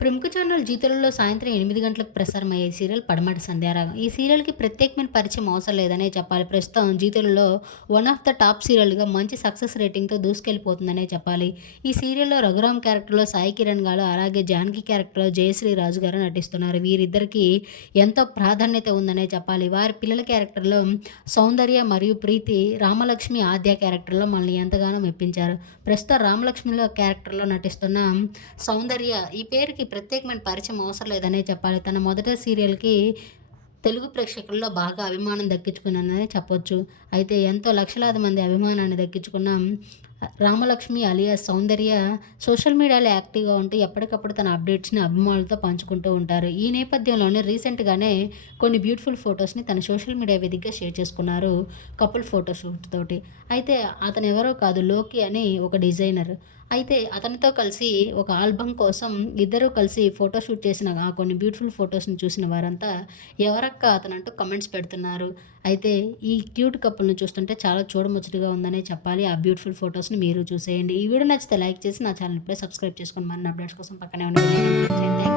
ప్రముఖ ఛానల్ జీతలలో సాయంత్రం ఎనిమిది గంటలకు ప్రసారమయ్యే సీరియల్ పడమటి సంధ్యారాగం. ఈ సీరియల్కి ప్రత్యేకమైన పరిచయం అవసరం లేదనే చెప్పాలి. ప్రస్తుతం జీతలలో వన్ ఆఫ్ ద టాప్ సీరియల్గా మంచి సక్సెస్ రేటింగ్తో దూసుకెళ్ళిపోతుందనే చెప్పాలి. ఈ సీరియల్లో రఘురామ్ క్యారెక్టర్లో సాయి కిరణ్ గారు అలాగే జానకి క్యారెక్టర్లో జయశ్రీ రాజు గారు నటిస్తున్నారు. వీరిద్దరికి ఎంతో ప్రాధాన్యత ఉందనే చెప్పాలి. వారి పిల్లల క్యారెక్టర్లో సౌందర్య మరియు ప్రీతి రామలక్ష్మి ఆద్య క్యారెక్టర్లో మనల్ని ఎంతగానో మెప్పించారు. ప్రస్తుతం రామలక్ష్మిలో క్యారెక్టర్లో నటిస్తున్న సౌందర్య ఈ పేరుకి ప్రత్యేకమైన పరిచయం అవసరం లేదనే చెప్పాలి. తన మొదట సీరియల్కి తెలుగు ప్రేక్షకుల్లో బాగా అభిమానం దక్కించుకున్నానని చెప్పొచ్చు. అయితే ఎంతో లక్షలాది మంది అభిమానాన్ని దక్కించుకున్న రామలక్ష్మి అలియా సౌందర్య సోషల్ మీడియాలో యాక్టివ్గా ఉంటూ ఎప్పటికప్పుడు తన అప్డేట్స్ని అభిమానులతో పంచుకుంటూ ఉంటారు. ఈ నేపథ్యంలోనే రీసెంట్గానే కొన్ని బ్యూటిఫుల్ ఫొటోస్ని తన సోషల్ మీడియా వేదికగా షేర్ చేసుకున్నారు కపుల్ ఫోటోషూట్ తోటి. అయితే అతను ఎవరో కాదు లోకి అని ఒక డిజైనర్. అయితే అతనితో కలిసి ఒక ఆల్బమ్ కోసం ఇద్దరూ కలిసి ఫోటోషూట్ చేసిన ఆ కొన్ని బ్యూటిఫుల్ ఫొటోస్ని చూసిన వారంతా ఎవరక్క అతనంటూ కమెంట్స్ పెడుతున్నారు. అయితే ఈ క్యూట్ కప్పుల్ని చూస్తుంటే చాలా చూడముచ్చటగా ఉందనే చెప్పాలి. ఆ బ్యూటిఫుల్ ఫొటోస్ని మీరు చూసేయండి. ఈ వీడియో నచ్చితే లైక్ చేసి నా ఛానల్ ఇప్పుడే సబ్స్క్రైబ్ చేసుకోండి మన అప్డేట్స్ కోసం పక్కనే ఉండండి